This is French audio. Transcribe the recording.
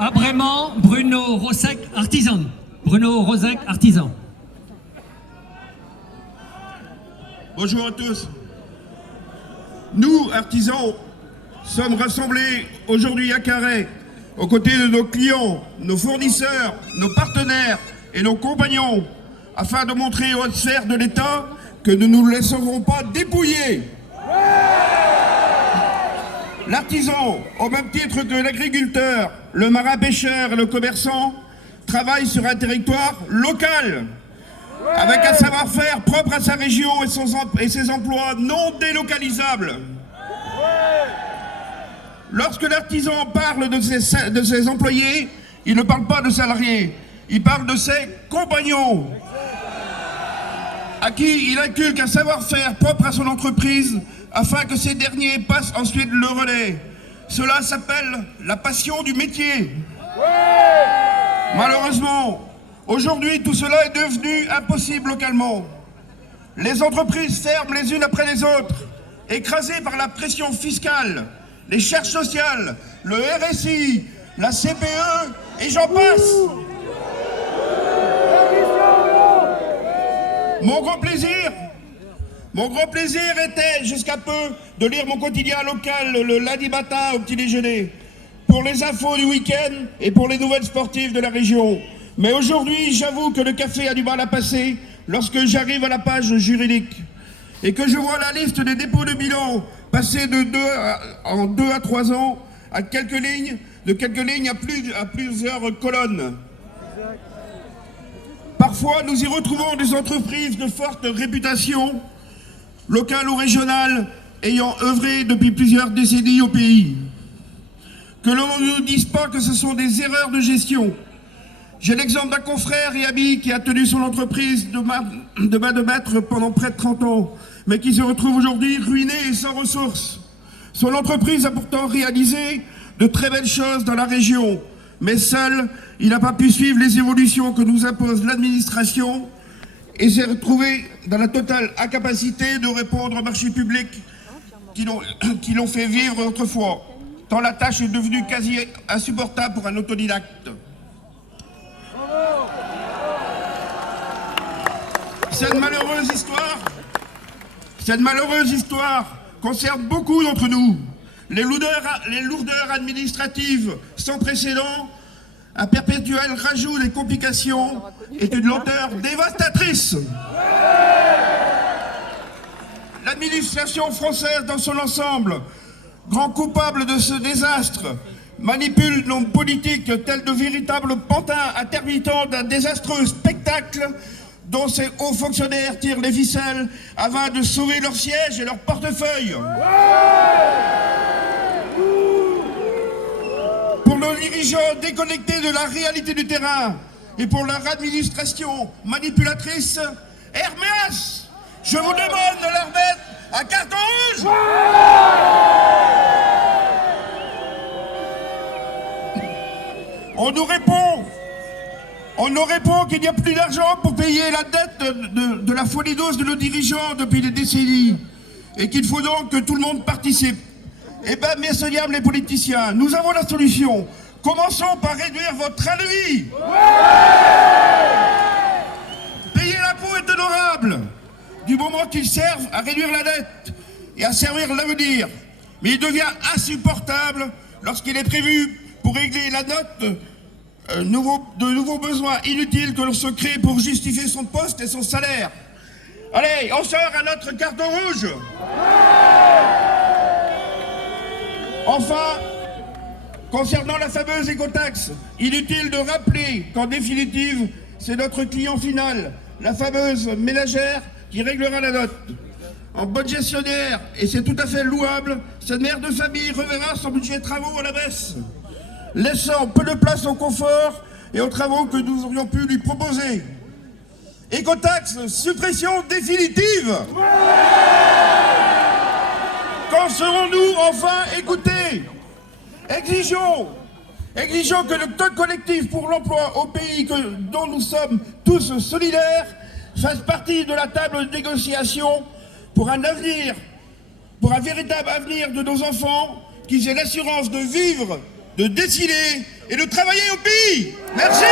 À Brément, Bruno Rosec, artisan. Bruno Rosec, artisan. Bonjour à tous. Nous, artisans, sommes rassemblés aujourd'hui à Carhaix, aux côtés de nos clients, nos fournisseurs, nos partenaires et nos compagnons, afin de montrer aux hautes sphères de l'État que nous ne nous laisserons pas dépouiller. L'artisan, au même titre que l'agriculteur, le marin-pêcheur et le commerçant, travaille sur un territoire local, avec un savoir-faire propre à sa région et ses emplois non délocalisables. Lorsque l'artisan parle de ses employés, il ne parle pas de salariés, il parle de ses compagnons, à qui il inculque un savoir-faire propre à son entreprise, afin que ces derniers passent ensuite le relais. Cela s'appelle la passion du métier. Malheureusement, aujourd'hui, tout cela est devenu impossible localement. Les entreprises ferment les unes après les autres, écrasées par la pression fiscale, les charges sociales, le RSI, la CPE, et j'en passe. Mon grand plaisir était, jusqu'à peu, de lire mon quotidien local le lundi matin au petit déjeuner, pour les infos du week-end et pour les nouvelles sportives de la région. Mais aujourd'hui, j'avoue que le café a du mal à passer lorsque j'arrive à la page juridique et que je vois la liste des dépôts de bilan passer en 2 à 3 ans à quelques lignes, de quelques lignes à plusieurs colonnes. Parfois, nous y retrouvons des entreprises de forte réputation, locales ou régionales, ayant œuvré depuis plusieurs décennies au pays. Que l'on ne nous dise pas que ce sont des erreurs de gestion. J'ai l'exemple d'un confrère et ami qui a tenu son entreprise de main de maître pendant près de 30 ans, mais qui se retrouve aujourd'hui ruiné et sans ressources. Son entreprise a pourtant réalisé de très belles choses dans la région, mais seul, il n'a pas pu suivre les évolutions que nous impose l'administration et s'est retrouvé dans la totale incapacité de répondre aux marchés publics qui l'ont fait vivre autrefois, tant la tâche est devenue quasi insupportable pour un autodidacte. Cette malheureuse histoire concerne beaucoup d'entre nous. Les lourdeurs administratives sans précédent, un perpétuel rajout des complications est une lenteur dévastatrice. L'administration française dans son ensemble, grand coupable de ce désastre, manipule nos politiques tels de véritables pantins intermittents d'un désastreux spectacle dont ces hauts fonctionnaires tirent les ficelles afin de sauver leur siège et leur portefeuille. Pour nos dirigeants déconnectés de la réalité du terrain et pour leur administration manipulatrice, Hermès, je vous demande de leur mettre un carton rouge. On nous répond qu'il n'y a plus d'argent pour payer la dette de la folie douce de nos dirigeants depuis des décennies et qu'il faut donc que tout le monde participe. Eh bien, messieurs les politiciens, nous avons la solution. Commençons par réduire votre train de vie. Payer l'impôt est honorable, du moment qu'il serve à réduire la dette et à servir l'avenir. Mais il devient insupportable lorsqu'il est prévu pour régler la note de nouveaux besoins inutiles que l'on se crée pour justifier son poste et son salaire. Allez, on sort à notre carton rouge. Enfin, concernant la fameuse écotaxe, inutile de rappeler qu'en définitive, c'est notre client final, la fameuse ménagère, qui réglera la note. En bonne gestionnaire, et c'est tout à fait louable, cette mère de famille reverra son budget de travaux à la baisse, laissant peu de place au confort et aux travaux que nous aurions pu lui proposer. Écotaxe, suppression définitive. Quand serons-nous enfin écoutés? Exigeons que le code collectif pour l'emploi au pays dont nous sommes tous solidaires fasse partie de la table de négociation pour un avenir, pour un véritable avenir de nos enfants, qu'ils aient l'assurance de vivre de décider et de travailler au pays. Merci.